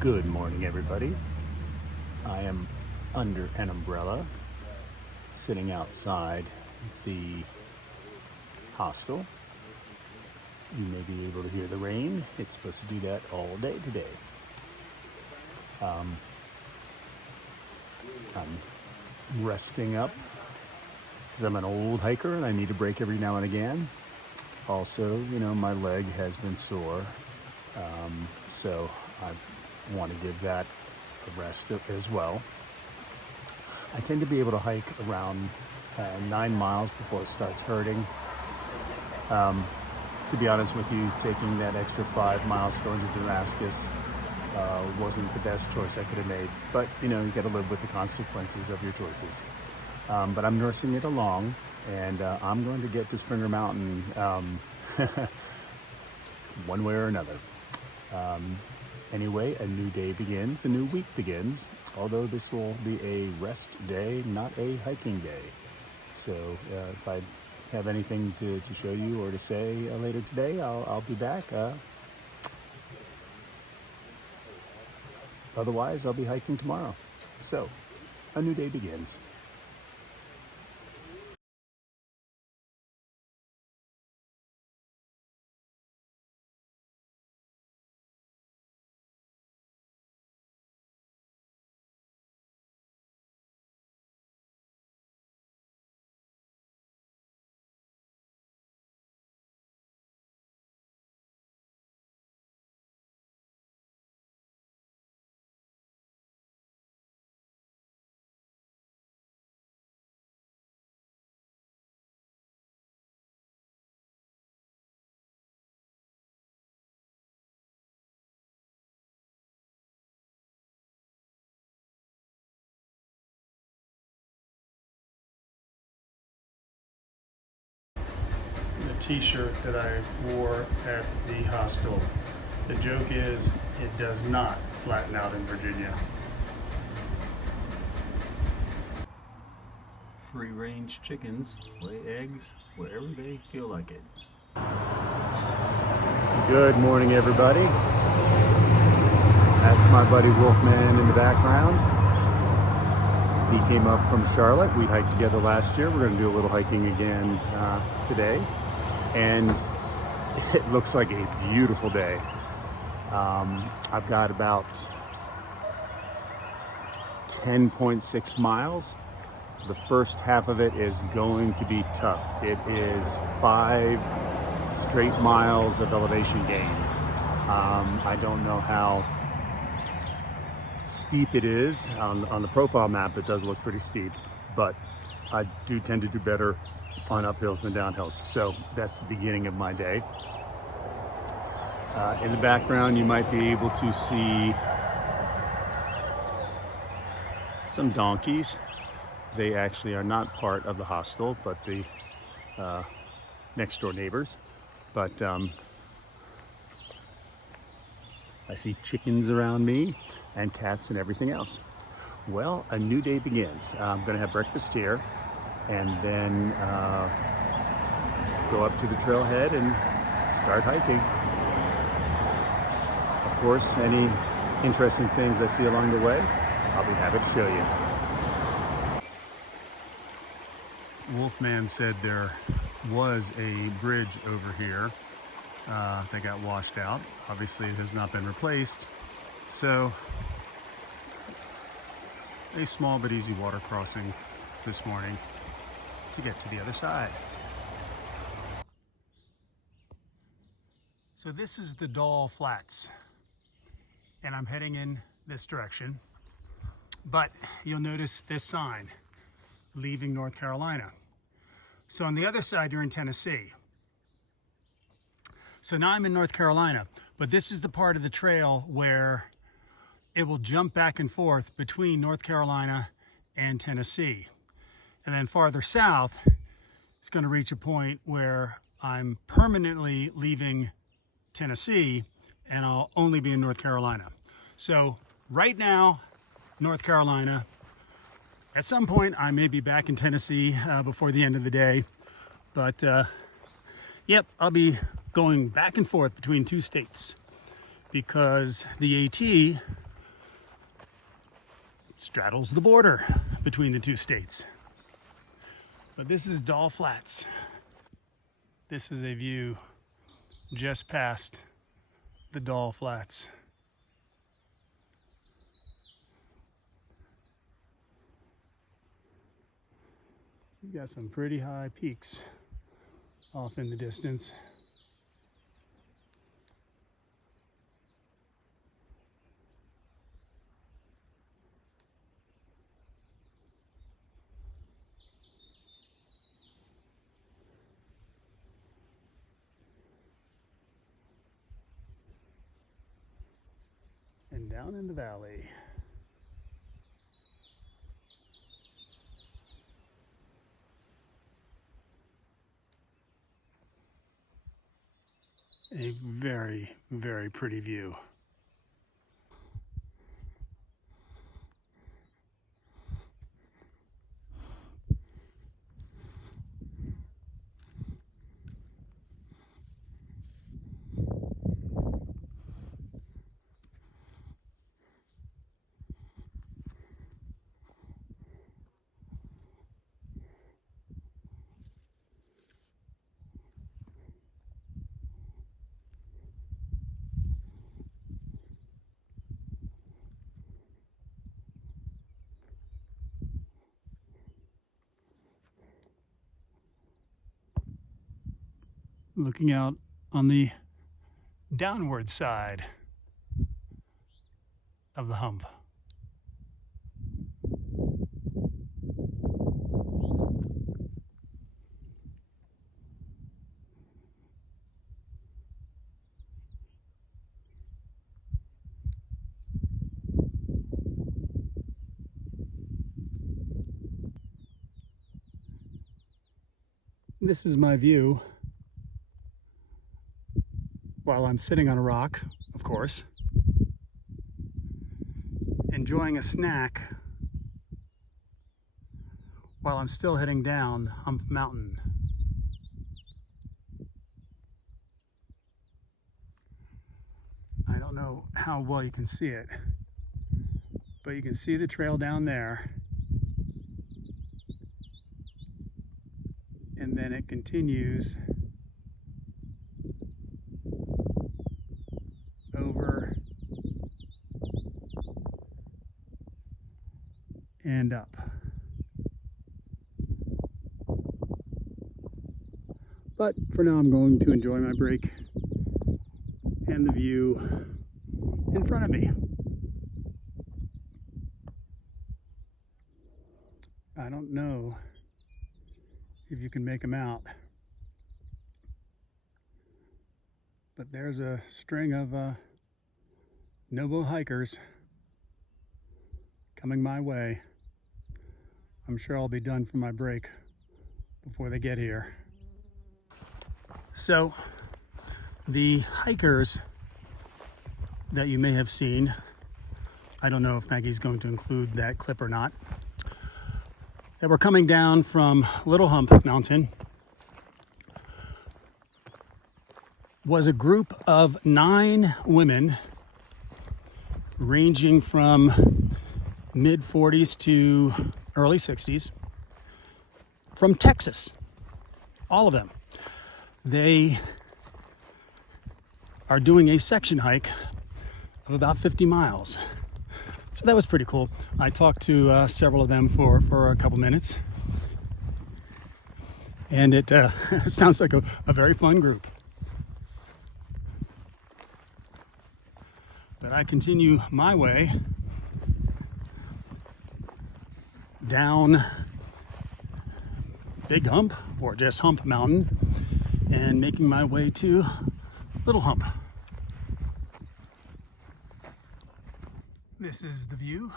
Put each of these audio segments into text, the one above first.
Good morning, everybody. I am under an umbrella, sitting outside the hostel. You may be able to hear the rain. It's supposed to do that all day today. I'm resting up because I'm an old hiker and I need a break every now and again. Also, my leg has been sore, so I want to give that a rest as well. I tend to be able to hike around 9 miles before it starts hurting. To be honest with you, taking that extra 5 miles going to Damascus wasn't the best choice I could have made. But, you got to live with the consequences of your choices. But I'm nursing it along, and I'm going to get to Springer Mountain one way or another. Anyway, a new day begins, a new week begins, although this will be a rest day, not a hiking day. So if I have anything to show you or to say later today, I'll be back. Otherwise, I'll be hiking tomorrow. So, a new day begins. The t-shirt that I wore at the hostel. The joke is, it does not flatten out in Virginia. Free-range chickens lay eggs wherever they feel like it. Good morning, everybody. That's my buddy Wolfman in the background. He came up from Charlotte. We hiked together last year. We're going to do a little hiking again today. And it looks like a beautiful day. I've got about 10.6 miles. The first half of it is going to be tough. It is 5 straight miles of elevation gain. I don't know how steep it is. On the profile map, it does look pretty steep, but I do tend to do better on uphills than downhills. So that's the beginning of my day. In the background, you might be able to see some donkeys. They actually are not part of the hostel, but the next door neighbors. But I see chickens around me and cats and everything else. Well, a new day begins. I'm gonna have breakfast here and then go up to the trailhead and start hiking. Of course, any interesting things I see along the way, I'll be happy to show you. Wolfman said there was a bridge over here that got washed out. Obviously, it has not been replaced. So, a small but easy water crossing this morning to get to the other side. So this is the Doll Flats, and I'm heading in this direction. But you'll notice this sign, leaving North Carolina. So on the other side, you're in Tennessee. So now I'm in North Carolina, but this is the part of the trail where it will jump back and forth between North Carolina and Tennessee. And then farther south, it's going to reach a point where I'm permanently leaving Tennessee and I'll only be in North Carolina. So right now, North Carolina. At some point, I may be back in Tennessee before the end of the day. But yep, I'll be going back and forth between 2 states because the AT straddles the border between the two states. But this is Doll Flats. This is a view just past the Doll Flats. You've got some pretty high peaks off in the distance. And down in the valley. A very, very pretty view. Looking out on the downward side of the hump. This is my view while I'm sitting on a rock, of course, enjoying a snack while I'm still heading down Hump Mountain. I don't know how well you can see it, but you can see the trail down there, and then it continues over and up. But for now, I'm going to enjoy my break and the view in front of me. I don't know if you can make them out, but there's a string of Nobo hikers coming my way. I'm sure I'll be done for my break before they get here. So the hikers that you may have seen, I don't know if Maggie's going to include that clip or not, that were coming down from Little Hump Mountain, was a group of 9 women ranging from mid-40s to early 60s from Texas, all of them. They are doing a section hike of about 50 miles. So that was pretty cool. I talked to several of them for a couple minutes, and it sounds like a very fun group. But I continue my way down Big Hump, or just Hump Mountain, and making my way to Little Hump. This is the view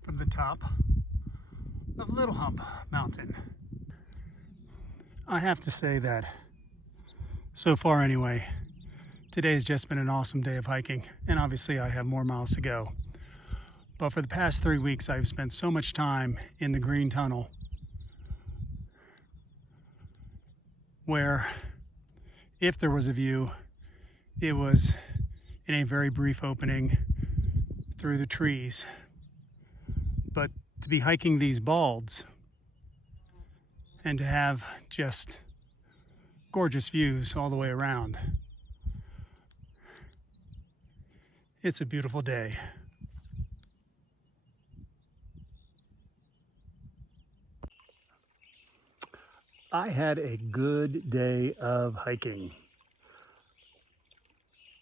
from the top of Little Hump Mountain. I have to say that, so far anyway, today's just been an awesome day of hiking, and obviously I have more miles to go. But for the past 3 weeks, I've spent so much time in the Green Tunnel, where if there was a view, it was in a very brief opening through the trees. But to be hiking these balds and to have just gorgeous views all the way around, it's a beautiful day. I had a good day of hiking.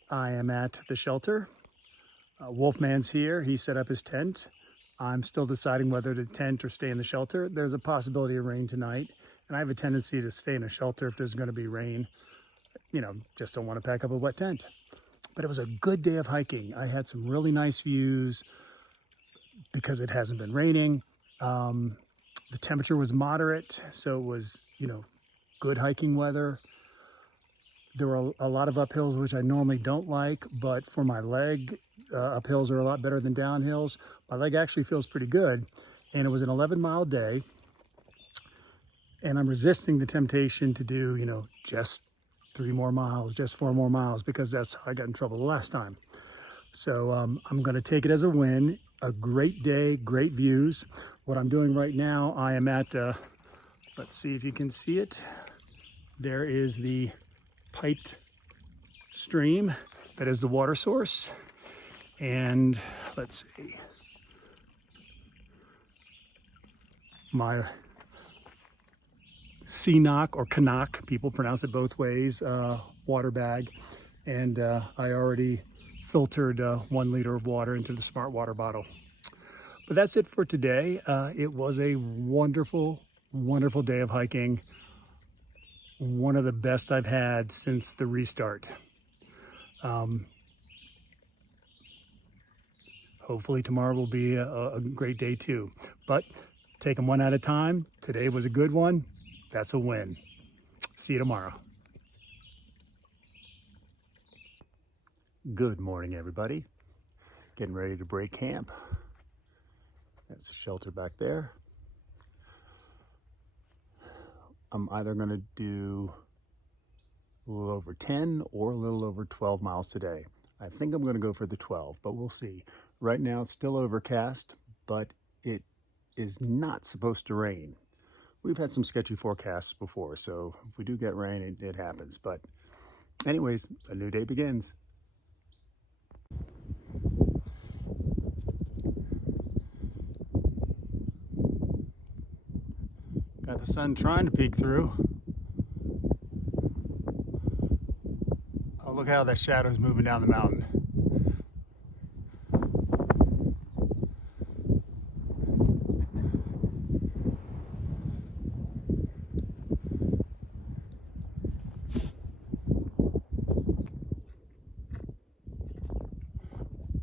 I am at the shelter. Wolfman's here. He set up his tent. I'm still deciding whether to tent or stay in the shelter. There's a possibility of rain tonight, and I have a tendency to stay in a shelter if there's going to be rain. You know, just don't want to pack up a wet tent. But it was a good day of hiking. I had some really nice views because it hasn't been raining. The temperature was moderate, so it was, good hiking weather. There were a lot of uphills, which I normally don't like, but for my leg, uphills are a lot better than downhills. My leg actually feels pretty good, and it was an 11-mile day, and I'm resisting the temptation to do, just 3 more miles, just 4 more miles, because that's how I got in trouble the last time. So I'm going to take it as a win. A great day, great views. What I'm doing right now, I am at, let's see if you can see it. There is the piped stream that is the water source. And let's see, my Canuck or Canuck, people pronounce it both ways, water bag. And I already filtered 1 liter of water into the Smart Water bottle. But that's it for today. It was a wonderful, wonderful day of hiking. One of the best I've had since the restart. Hopefully tomorrow will be a great day too. But take them one at a time. Today was a good one. That's a win. See you tomorrow. Good morning, everybody. Getting ready to break camp. That's a shelter back there. I'm either going to do a little over 10 or a little over 12 miles today. I think I'm going to go for the 12, but we'll see. Right now it's still overcast, but it is not supposed to rain. We've had some sketchy forecasts before, so if we do get rain, it happens. But anyways, a new day begins. Got the sun trying to peek through. Oh, look how that shadow's moving down the mountain.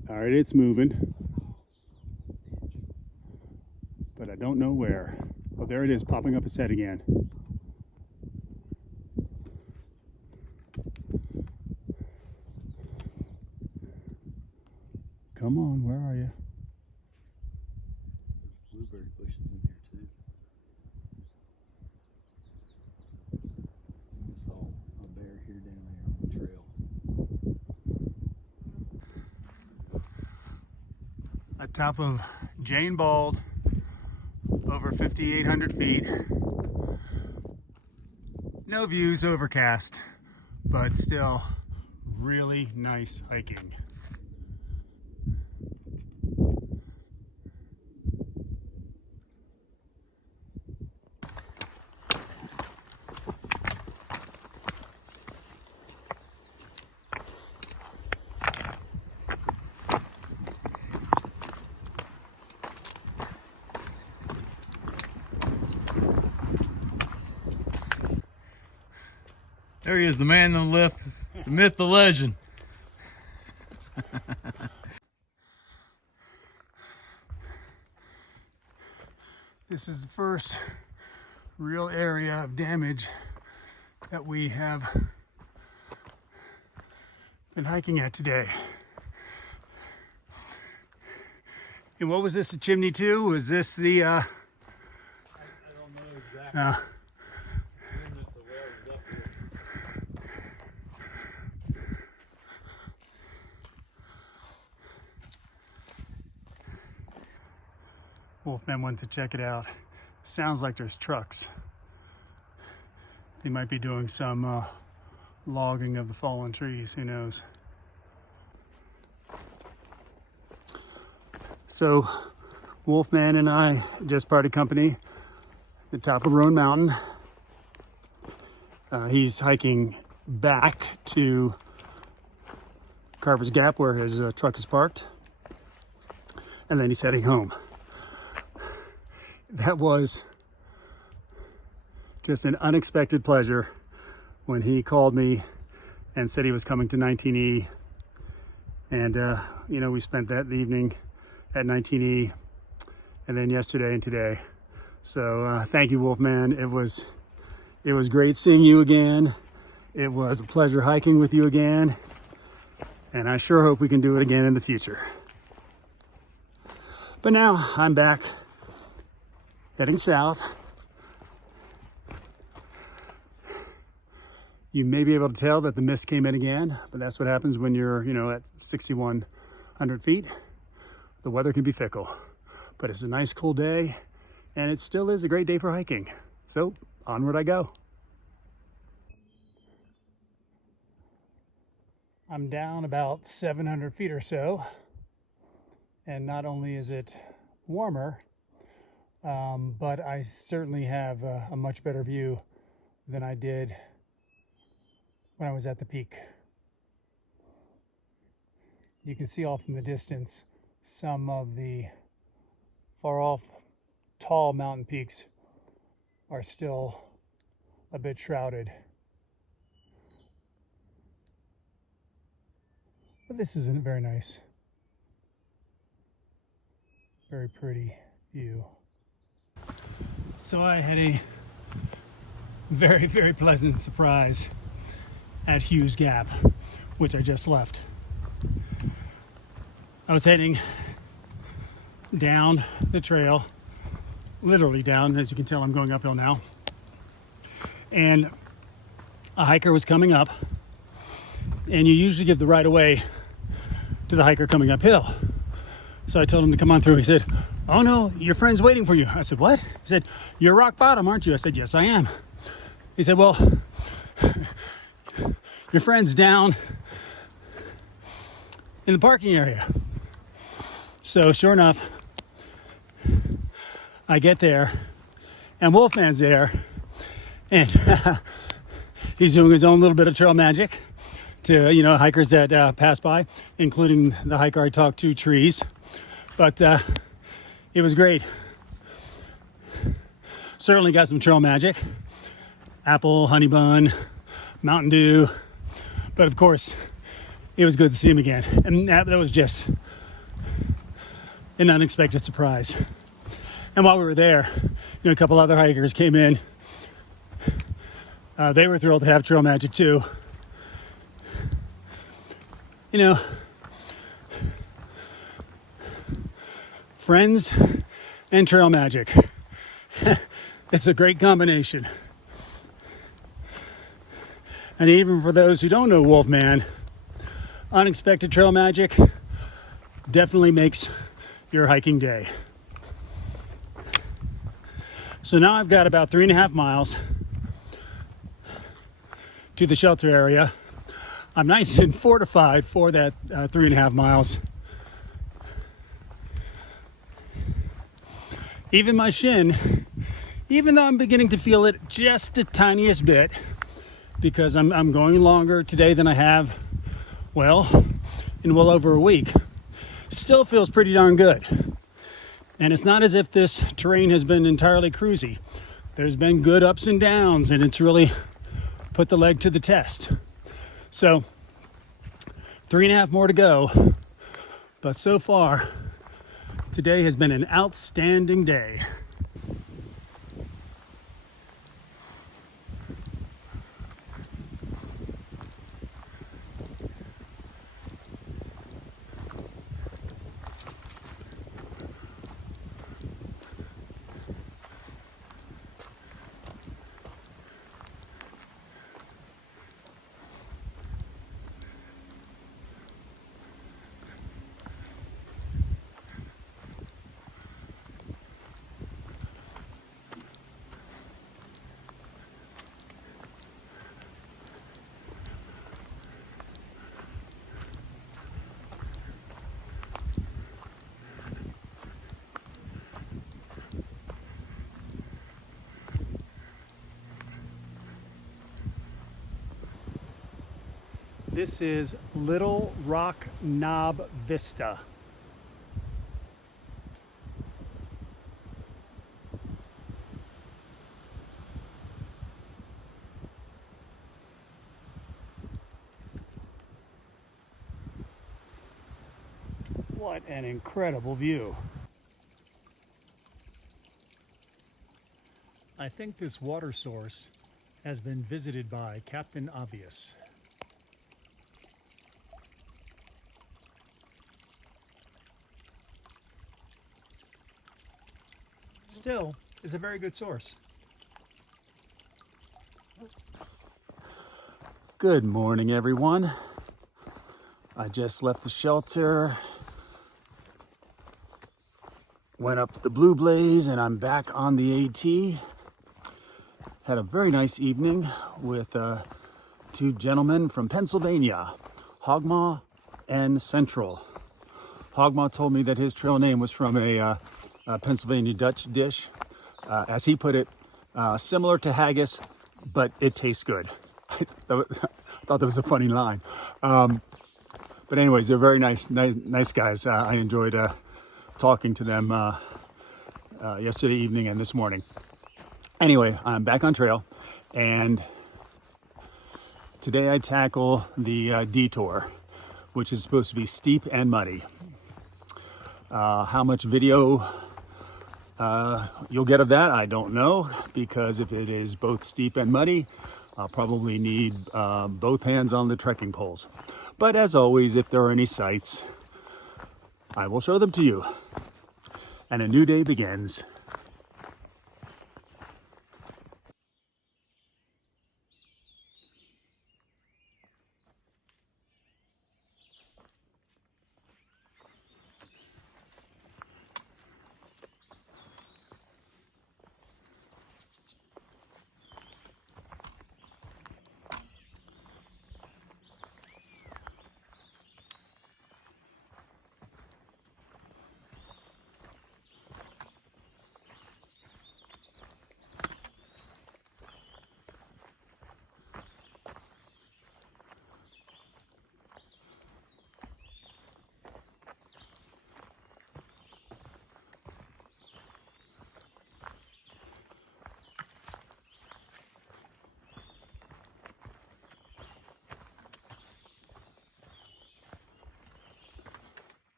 All right, it's moving, but I don't know where. Oh, there it is, popping up its head again. Come on, where are you? There's blueberry bushes in here too. I saw a bear here down there on the trail. At top of Jane Bald, over 5,800 feet. No views, overcast, but still really nice hiking. There he is, the man, the myth, the myth, the legend. This is the first real area of damage that we have been hiking at today. And what was this, a chimney too? Was this the I don't know exactly. Wolfman went to check it out. Sounds like there's trucks. They might be doing some logging of the fallen trees, who knows. So Wolfman and I just parted company at the top of Roan Mountain. He's hiking back to Carver's Gap where his truck is parked, and then he's heading home. That was just an unexpected pleasure when he called me and said he was coming to 19E, and we spent that evening at 19E, and then yesterday and today. So thank you, Wolfman. It was great seeing you again. It was a pleasure hiking with you again, and I sure hope we can do it again in the future. But now I'm back, heading south. You may be able to tell that the mist came in again, but that's what happens when you're, at 6,100 feet. The weather can be fickle, but it's a nice cool day, and it still is a great day for hiking. So onward I go. I'm down about 700 feet or so, and not only is it warmer, but I certainly have a much better view than I did when I was at the peak. You can see off in the distance some of the far off tall mountain peaks are still a bit shrouded. But this is a very nice, very pretty view. So I had a very, very pleasant surprise at Hughes Gap, which I just left. I was heading down the trail, literally down. As you can tell, I'm going uphill now. And a hiker was coming up, and you usually give the right of way to the hiker coming uphill. So I told him to come on through. He said, "Oh no, your friend's waiting for you." I said, "What?" He said, "You're rock bottom, aren't you?" I said, "Yes, I am." He said, "Well, your friend's down in the parking area." So sure enough, I get there, and Wolfman's there, and he's doing his own little bit of trail magic to hikers that pass by, including the hiker I talked to, Trees. But it was great. Certainly got some trail magic: apple, honey bun, Mountain Dew. But of course, it was good to see him again, and that was just an unexpected surprise. And while we were there, a couple other hikers came in. They were thrilled to have trail magic too. Friends and trail magic. It's a great combination. And even for those who don't know Wolfman, unexpected trail magic definitely makes your hiking day. So now I've got about 3.5 miles to the shelter area. I'm nice and fortified for that 3.5 miles. Even my shin, even though I'm beginning to feel it just the tiniest bit, because I'm going longer today than I have, in well over a week, still feels pretty darn good. And it's not as if this terrain has been entirely cruisy. There's been good ups and downs, and it's really put the leg to the test. So 3.5 more to go, but so far today has been an outstanding day. This is Little Rock Knob Vista. What an incredible view. I think this water source has been visited by Captain Obvious. Still is a very good source. Good morning, everyone. I just left the shelter, went up the Blue Blaze, and I'm back on the AT. Had a very nice evening with two gentlemen from Pennsylvania, Hogmaw and Central. Hogmaw told me that his trail name was from a Pennsylvania Dutch dish. As he put it, similar to haggis, but it tastes good. I thought that was a funny line. But anyways, they're very nice guys. I enjoyed talking to them yesterday evening and this morning. Anyway, I'm back on trail, and today I tackle the detour, which is supposed to be steep and muddy. How much video you'll get of that, I don't know, because if it is both steep and muddy, I'll probably need both hands on the trekking poles. But as always, if there are any sights, I will show them to you. And a new day begins.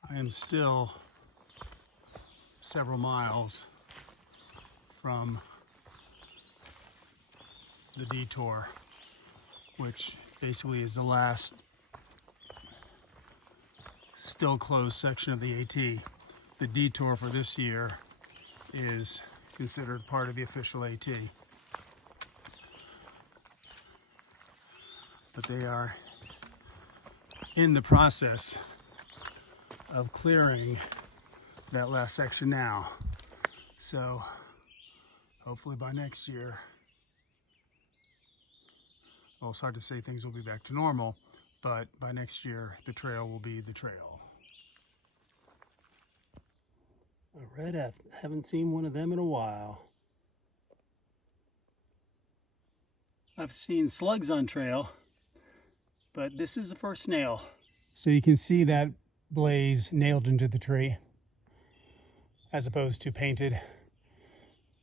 I am still several miles from the detour, which basically is the last still closed section of the AT. The detour for this year is considered part of the official AT. But they are in the process of clearing that last section now. So hopefully by next year, well, it's hard to say things will be back to normal, but by next year, the trail will be the trail. All right, I haven't seen one of them in a while. I've seen slugs on trail, but this is the first snail. So you can see that blaze nailed into the tree as opposed to painted.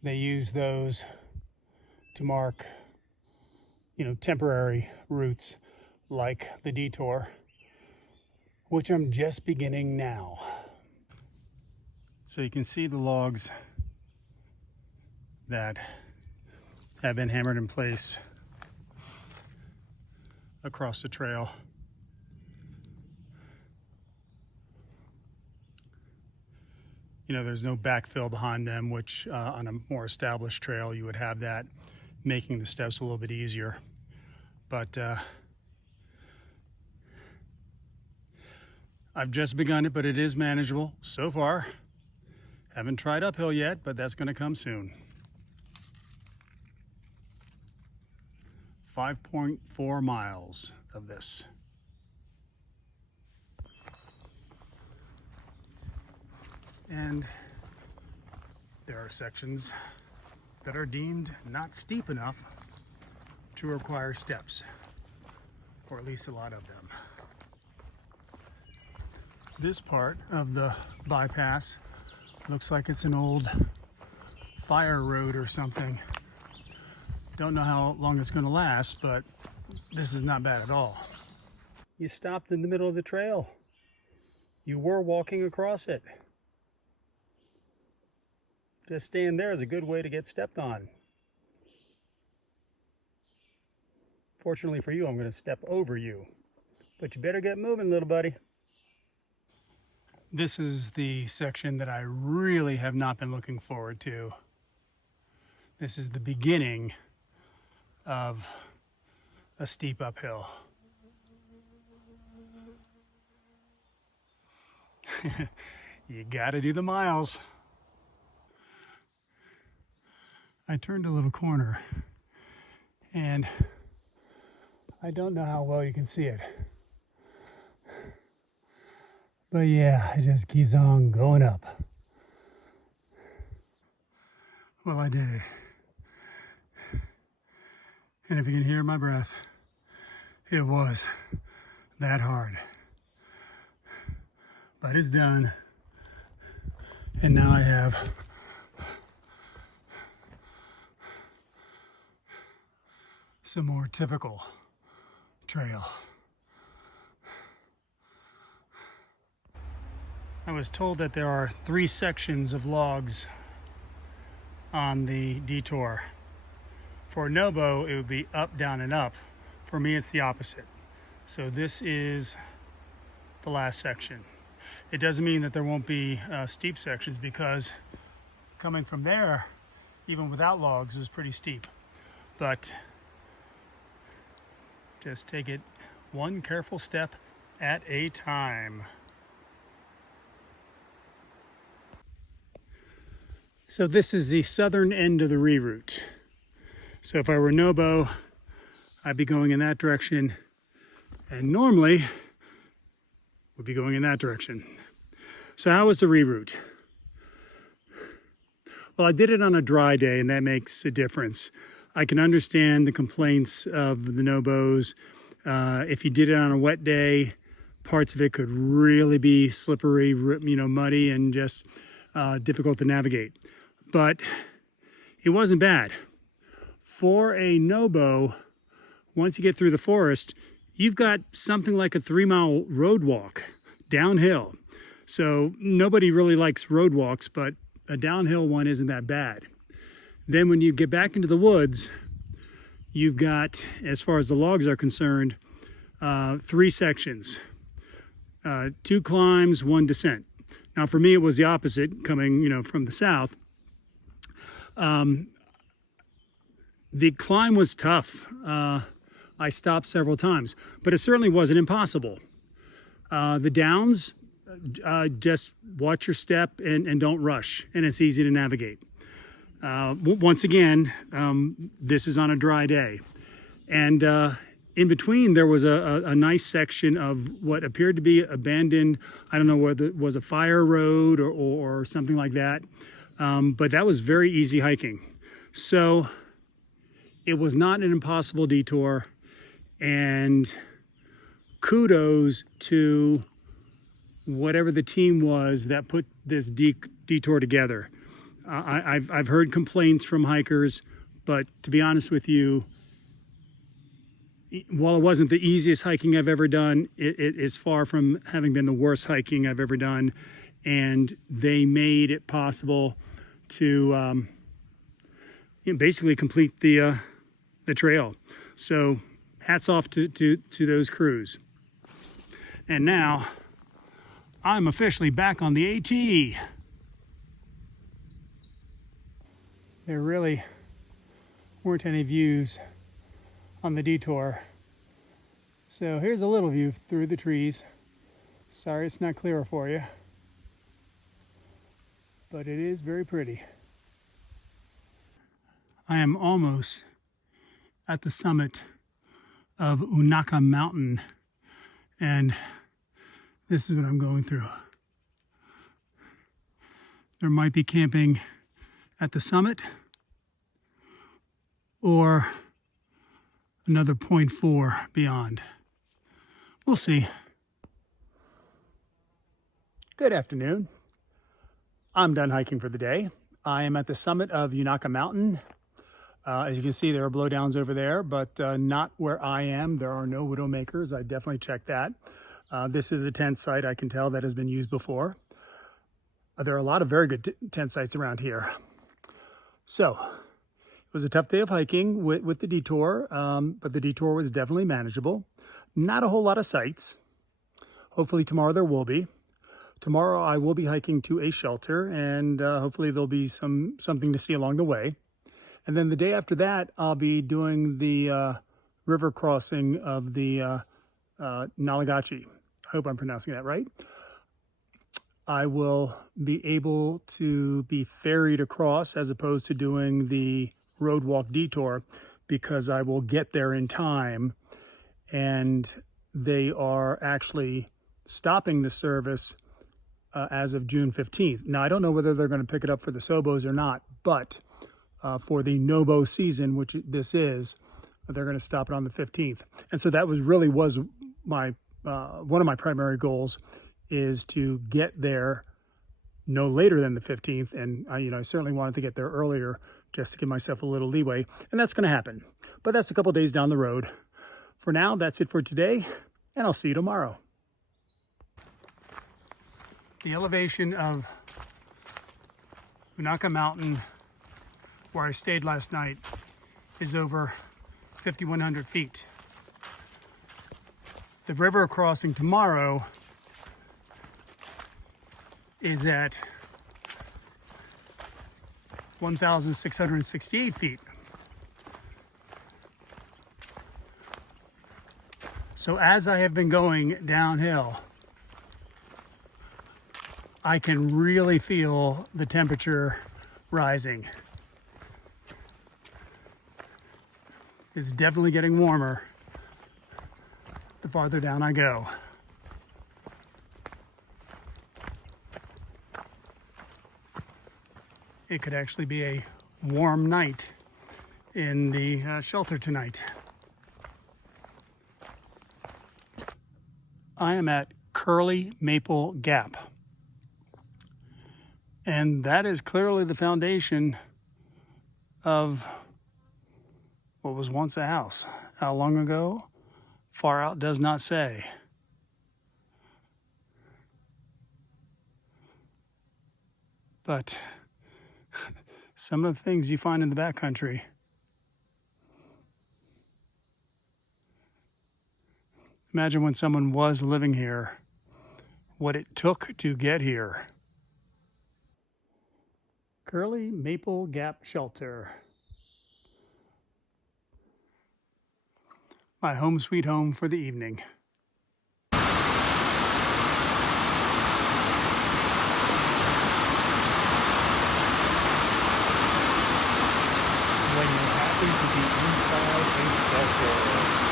They use those to mark, temporary routes like the detour, which I'm just beginning now. So you can see the logs that have been hammered in place across the trail. There's no backfill behind them, which on a more established trail, you would have that, making the steps a little bit easier. But I've just begun it, but it is manageable so far. Haven't tried uphill yet, but that's going to come soon. 5.4 miles of this. And there are sections that are deemed not steep enough to require steps. or at least a lot of them. This part of the bypass looks like it's an old fire road or something. Don't know how long it's going to last, but this is not bad at all. You stopped in the middle of the trail. You were walking across it. Just staying there is a good way to get stepped on. Fortunately for you, I'm going to step over you. But you better get moving, little buddy. This is the section that I really have not been looking forward to. This is the beginning of a steep uphill. You gotta do the miles. I turned a little corner and I don't know how well you can see it. But yeah, it just keeps on going up. Well, I did it. And if you can hear my breath, it was that hard. But it's done. And now I have some more typical trail. I was told that there are 3 sections of logs on the detour. For Nobo, it would be up, down, and up. For me, it's the opposite. So this is the last section. It doesn't mean that there won't be steep sections, because coming from there, even without logs, is pretty steep. But just take it one careful step at a time. So this is the southern end of the reroute. So if I were Nobo, I'd be going in that direction, and normally would be going in that direction. So how was the reroute? Well, I did it on a dry day, and that makes a difference. I can understand the complaints of the Nobos. If you did it on a wet day, parts of it could really be slippery, muddy, and just difficult to navigate. But it wasn't bad. For a Nobo, once you get through the forest, you've got something like a 3-mile road walk downhill. So nobody really likes road walks, but a downhill one isn't that bad. Then when you get back into the woods, you've got, as far as the logs are concerned, 3 sections, 2 climbs, 1 descent. Now for me, it was the opposite, coming, from the south. The climb was tough. I stopped several times, but it certainly wasn't impossible. The downs, just watch your step and don't rush, and it's easy to navigate. Once again, this is on a dry day. And in between, there was a nice section of what appeared to be abandoned. I don't know whether it was a fire road or something like that. But that was very easy hiking. So it was not an impossible detour. And kudos to whatever the team was that put this detour together. I've heard complaints from hikers, but to be honest with you, while it wasn't the easiest hiking I've ever done, it is far from having been the worst hiking I've ever done. And they made it possible to basically complete the trail. So hats off to those crews. And now I'm officially back on the AT. There really weren't any views on the detour. So here's a little view through the trees. Sorry it's not clearer for you, but it is very pretty. I am almost at the summit of Unaka Mountain, and this is what I'm going through. There might be camping at the summit or another 0.4 beyond. We'll see. Good afternoon. I'm done hiking for the day. I am at the summit of Unaka Mountain. As you can see, there are blowdowns over there, but not where I am. There are no Widowmakers. I definitely checked that. This is a tent site, I can tell, that has been used before. There are a lot of very good tent sites around here. So, it was a tough day of hiking with the detour, but the detour was definitely manageable. Not a whole lot of sights. Hopefully tomorrow there will be. Tomorrow I will be hiking to a shelter, and hopefully there'll be something to see along the way. And then the day after that, I'll be doing the river crossing of the Nalagachi. I hope I'm pronouncing that right. I will be able to be ferried across as opposed to doing the road walk detour, because I will get there in time, and they are actually stopping the service as of June 15th. Now, I don't know whether they're going to pick it up for the Sobos or not, but for the Nobo season, which this is, they're going to stop it on the 15th. And so that was my one of my primary goals, is to get there no later than the 15th. And I certainly wanted to get there earlier just to give myself a little leeway. And that's going to happen. But that's a couple days down the road. For now, that's it for today, and I'll see you tomorrow. The elevation of Unaka Mountain, where I stayed last night, is over 5,100 feet. The river crossing tomorrow is at 1,668 feet. So as I have been going downhill, I can really feel the temperature rising. It's definitely getting warmer the farther down I go. It could actually be a warm night in the shelter tonight. I am at Curly Maple Gap, and that is clearly the foundation of what was once a house. How long ago? Far out does not say. But some of the things you find in the backcountry, imagine when someone was living here, what it took to get here. Curly Maple Gap Shelter. My home sweet home for the evening. When you're happy to be inside a shelter.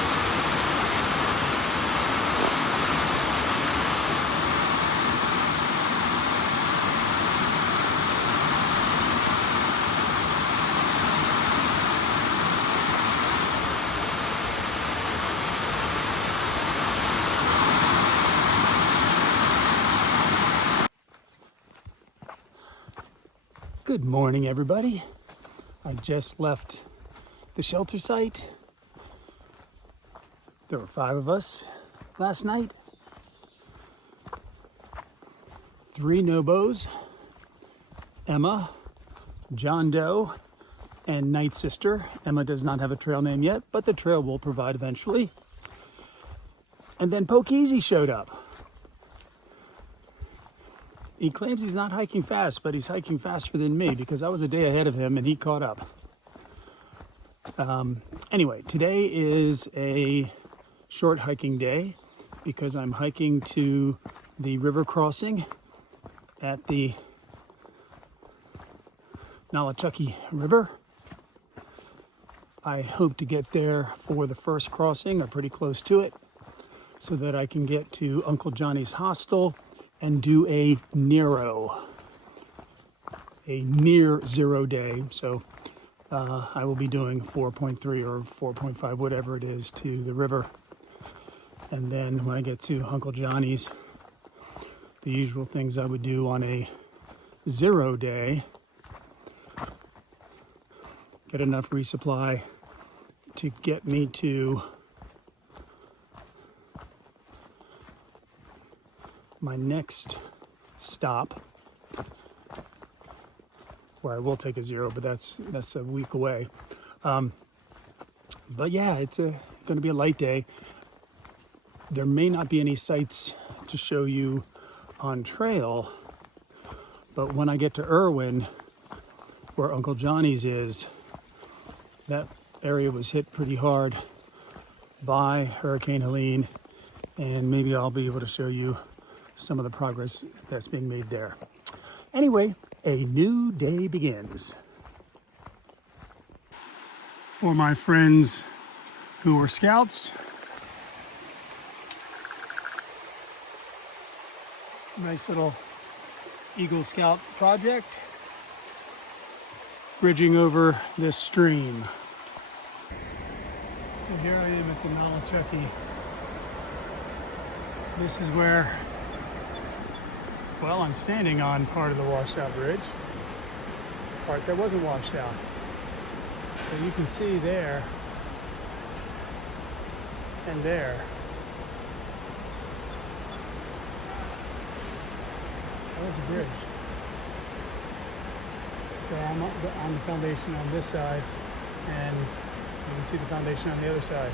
Good morning, everybody. I just left the shelter site. There were 5 of us last night. 3 Nobos, Emma, John Doe, and Night Sister. Emma does not have a trail name yet, but the trail will provide eventually. And then Pokeezy showed up. He claims he's not hiking fast, but he's hiking faster than me because I was a day ahead of him and he caught up. Anyway, today is a short hiking day because I'm hiking to the river crossing at the Nalagachi River. I hope to get there for the first crossing or pretty close to it so that I can get to Uncle Johnny's hostel and do a near zero day. So I will be doing 4.3 or 4.5, whatever it is, to the river. And then when I get to Uncle Johnny's, the usual things I would do on a 0 day, get enough resupply to get me to my next stop, where I will take a 0, but that's a week away. But yeah, it's going to be a light day. There may not be any sights to show you on trail, but when I get to Irwin, where Uncle Johnny's is, that area was hit pretty hard by Hurricane Helene, and maybe I'll be able to show you some of the progress that's being made there. Anyway, a new day begins. For my friends who were scouts, nice little Eagle Scout project, bridging over this stream. So here I am at the Nolichucky. This is where, well, I'm standing on part of the washed out bridge, part that wasn't washed out. So you can see there and there. That was a bridge. So I'm on the foundation on this side, and you can see the foundation on the other side.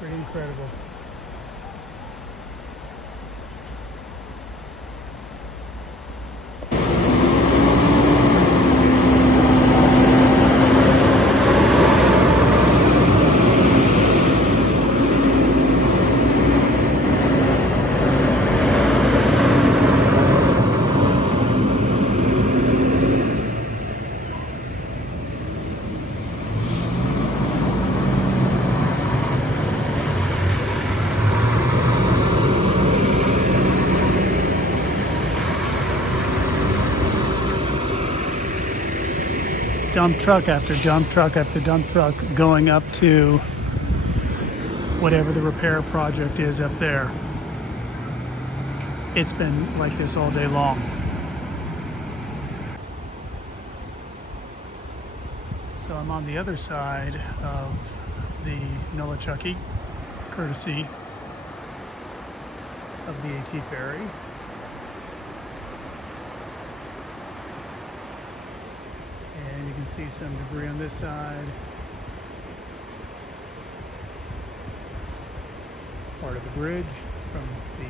Pretty incredible. Dump truck after dump truck after dump truck going up to whatever the repair project is up there. It's been like this all day long. So I'm on the other side of the Nolichucky, courtesy of the AT ferry. And you can see some debris on this side. Part of the bridge from the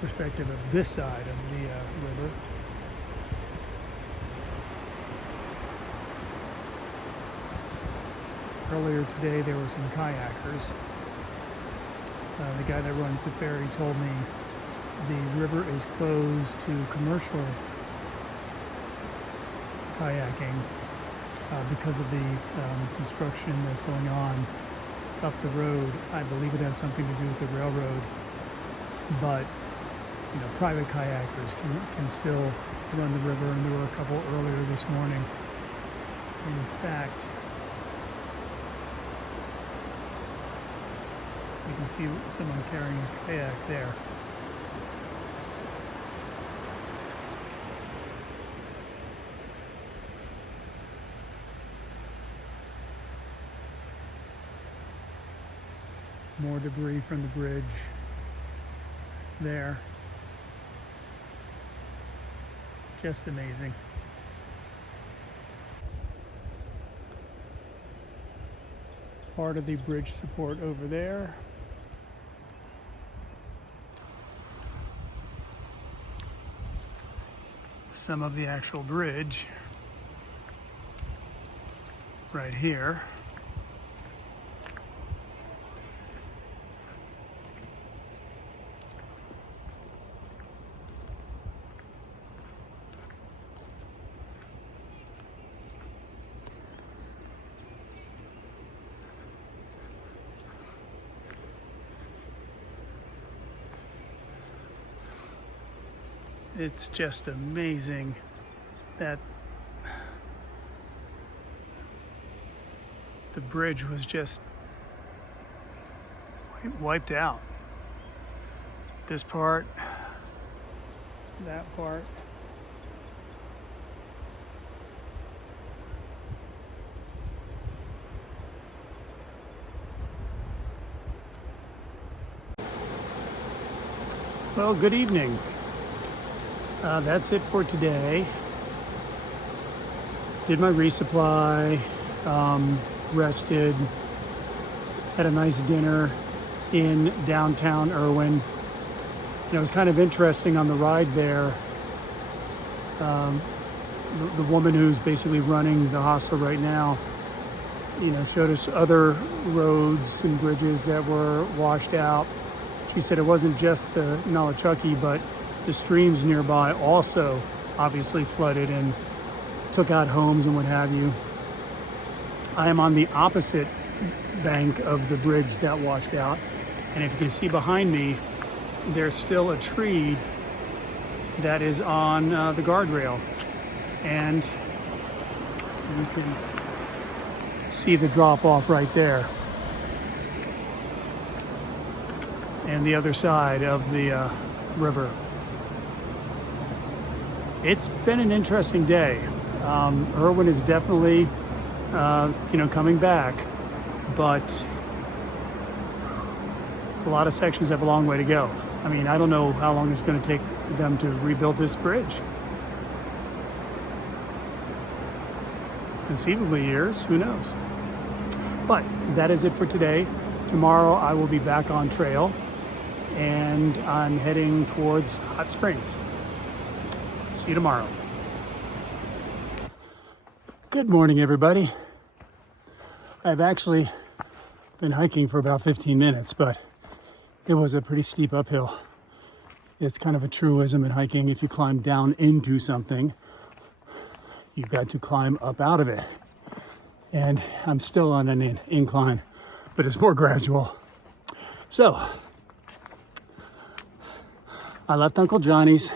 perspective of this side of the river. Earlier today there were some kayakers. The guy that runs the ferry told me the river is closed to commercial kayaking because of the construction that's going on up the road. I believe it has something to do with the railroad, but you know, private kayakers can still run the river, and there were a couple earlier this morning. And in fact, you can see someone carrying his kayak there. More debris from the bridge there. Just amazing. Part of the bridge support over there. Some of the actual bridge right here. It's just amazing that the bridge was just wiped out. This part, that part. Well, good evening. That's it for today. Did my resupply, rested, had a nice dinner in downtown Irwin. And it was kind of interesting on the ride there. The woman who's basically running the hostel right now, showed us other roads and bridges that were washed out. She said it wasn't just the Nolichucky, but the streams nearby also obviously flooded and took out homes and what have you. I am on the opposite bank of the bridge that washed out. And if you can see behind me, there's still a tree that is on the guardrail. And you can see the drop off right there. And the other side of the river. It's been an interesting day. Irwin is definitely, coming back, but a lot of sections have a long way to go. I mean, I don't know how long it's going to take them to rebuild this bridge. Conceivably years, who knows? But that is it for today. Tomorrow I will be back on trail, and I'm heading towards Hot Springs. See you tomorrow. Good morning, everybody. I've actually been hiking for about 15 minutes, but it was a pretty steep uphill. It's kind of a truism in hiking. If you climb down into something, you've got to climb up out of it. And I'm still on an incline, but it's more gradual. So, I left Uncle Johnny's,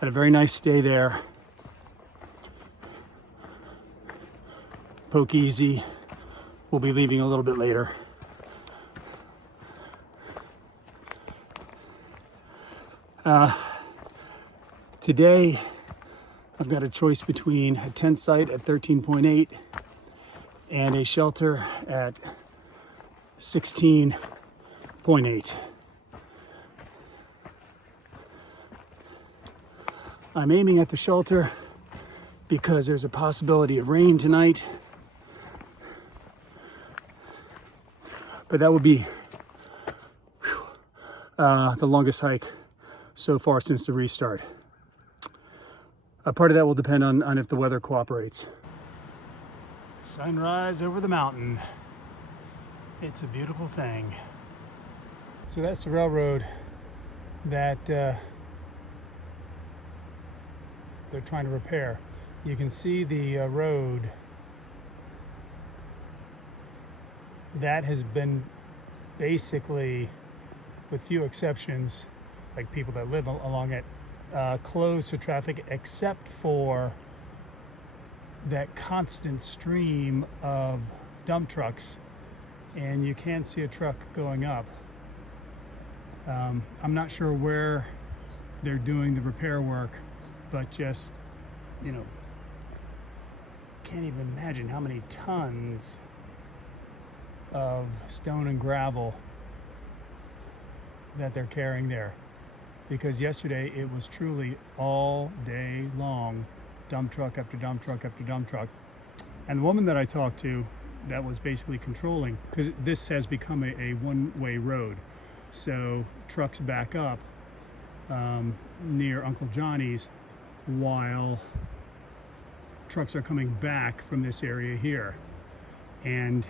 had a very nice stay there. Poke easy. We'll be leaving a little bit later. Today, I've got a choice between a tent site at 13.8 and a shelter at 16.8. I'm aiming at the shelter because there's a possibility of rain tonight. But that would be the longest hike so far since the restart. A part of that will depend on if the weather cooperates. Sunrise over the mountain. It's a beautiful thing. So that's the railroad that they're trying to repair. You can see the road that has been basically, with few exceptions, like people that live along it, closed to traffic except for that constant stream of dump trucks, and you can't see a truck going up. I'm not sure where they're doing the repair work, but just, can't even imagine how many tons of stone and gravel that they're carrying there. Because yesterday it was truly all day long, dump truck after dump truck after dump truck. And the woman that I talked to that was basically controlling, because this has become a one-way road, so trucks back up near Uncle Johnny's while trucks are coming back from this area here. And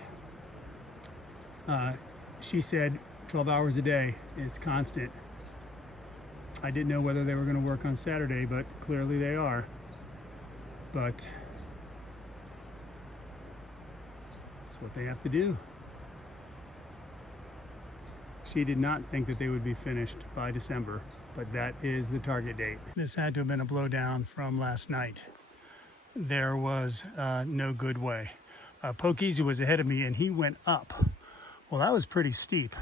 she said 12 hours a day, it's constant. I didn't know whether they were going to work on Saturday, but clearly they are. But it's what they have to do. She did not think that they would be finished by December, but that is the target date. This had to have been a blowdown from last night. There was no good way. Pokeezy was ahead of me and he went up. Well, that was pretty steep,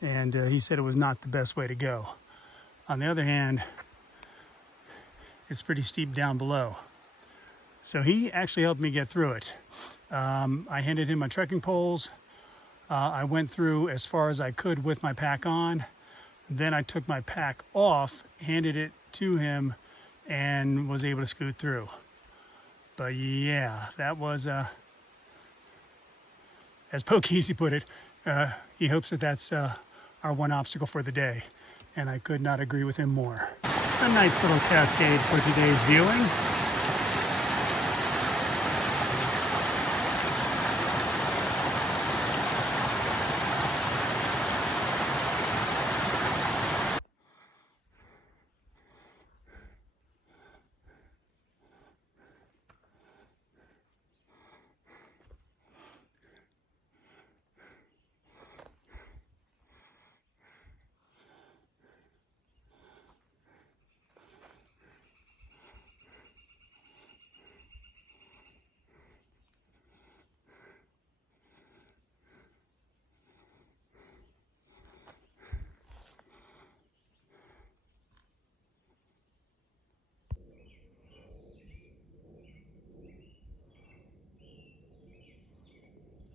and he said it was not the best way to go. On the other hand, it's pretty steep down below. So he actually helped me get through it. I handed him my trekking poles. I went through as far as I could with my pack on. Then I took my pack off, handed it to him, and was able to scoot through. But yeah, that was, as Pokeezy put it, he hopes that that's our one obstacle for the day. And I could not agree with him more. A nice little cascade for today's viewing.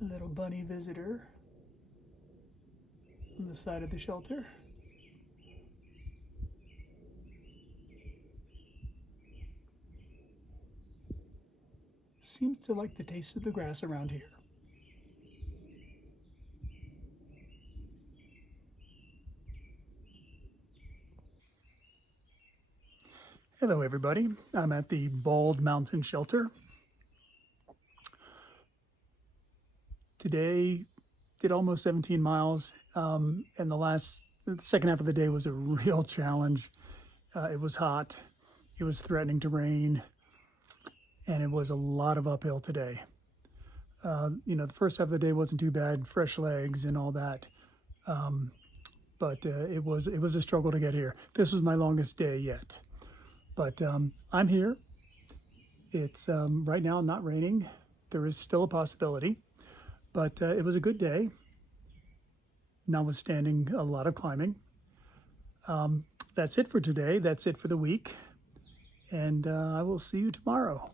A little bunny visitor on the side of the shelter. Seems to like the taste of the grass around here. Hello everybody, I'm at the Bald Mountain Shelter. Today did almost 17 miles, and the second half of the day was a real challenge. It was hot, it was threatening to rain, and it was a lot of uphill today. The first half of the day wasn't too bad, fresh legs and all that, but it was a struggle to get here. This was my longest day yet, but I'm here. It's right now not raining. There is still a possibility. But it was a good day, notwithstanding a lot of climbing. That's it for today. That's it for the week. And I will see you tomorrow.